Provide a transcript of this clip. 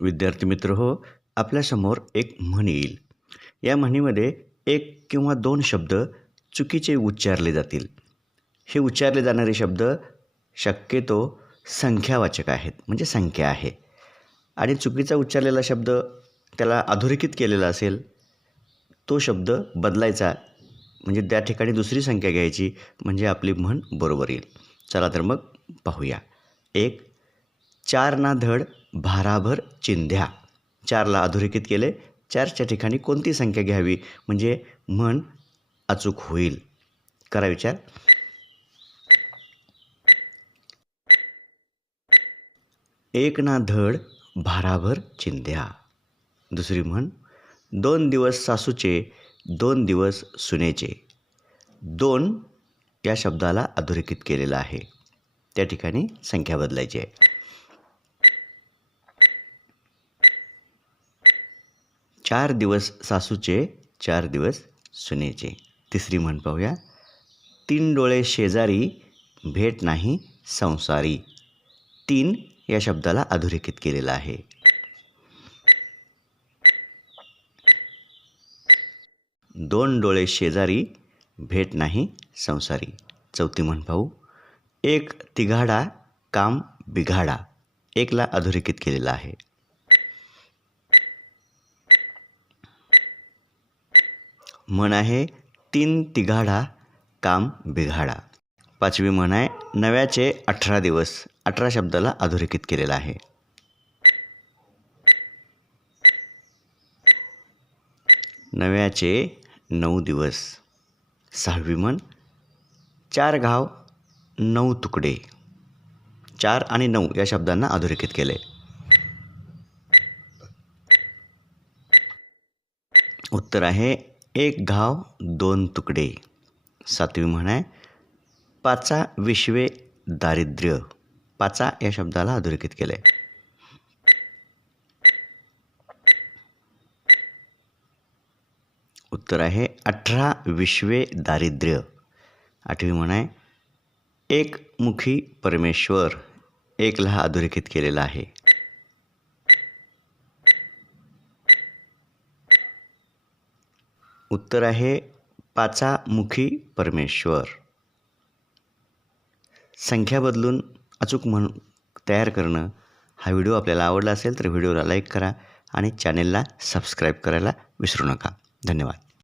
विद्यार्थी मित्र हो आपल्यासमोर एक म्हण येईल. या म्हणीमध्ये एक किंवा दोन शब्द चुकीचे उच्चारले जातील. हे उच्चारले जाणारे शब्द शक्यतो संख्यावाचक आहेत म्हणजे संख्या आहे. आणि चुकीचा उच्चारलेला शब्द त्याला अधोरेखित केलेला असेल तो शब्द बदलायचा म्हणजे त्या ठिकाणी दुसरी संख्या घ्यायची म्हणजे आपली म्हण बरोबर येईल. चला तर मग पाहूया. एक चार ना धड भाराभर चिंध्या. चारला अधोरेखित केले चारच्या ठिकाणी कोणती संख्या घ्यावी? म्हणजे म्हण अचूक होईल. करा विचार. एक ना धड भाराभर चिंध्या. दुसरी म्हण दोन दिवस सासूचे दोन दिवस सुनेचे. दोन या शब्दाला अधोरेखित केलेलं आहे. त्या ठिकाणी संख्या बदलायची आहे. चार दिवस सासूचे चार दिवस सुनेचे. तिसरी म्हण पाहूया. तीन डोळे शेजारी भेट नाही संसारी. तीन या शब्दाला अधोरेखित केलेला आहे. दोन डोळे शेजारी भेट नाही संसारी. चौथी म्हण पाहू. एक तिघाडा काम बिघाडा. एकला अधोरेखित केलेला आहे. म्हण आहे तीन तिघाडा काम बिघाडा. पाचवी म्हण आहे नव्याचे अठरा दिवस. अठरा शब्दाला अधोरेखित केलेला आहे. नव्याचे नऊ दिवस. सहावी म्हण चार घाव नऊ तुकडे. चार आणि नऊ या शब्दांना अधोरेखित केले. उत्तर आहे एक घाव दोन तुकडे. सातवी म्हण आहे पाचा विश्वे दारिद्र्य. पाचा या शब्दाला अधोरेखित केलं आहे उत्तर आहे अठरा विश्वे दारिद्र्य. आठवी म्हण आहे एक मुखी परमेश्वर एकला अधोरेखित केलेला आहे. उत्तर आहे पाचामुखी परमेश्वर. संख्या बदलून अचूक म्हण तयार करणं हा व्हिडिओ आपल्याला आवडला असेल तर व्हिडिओला लाईक करा आणि चॅनेलला सबस्क्राईब करायला विसरू नका. धन्यवाद.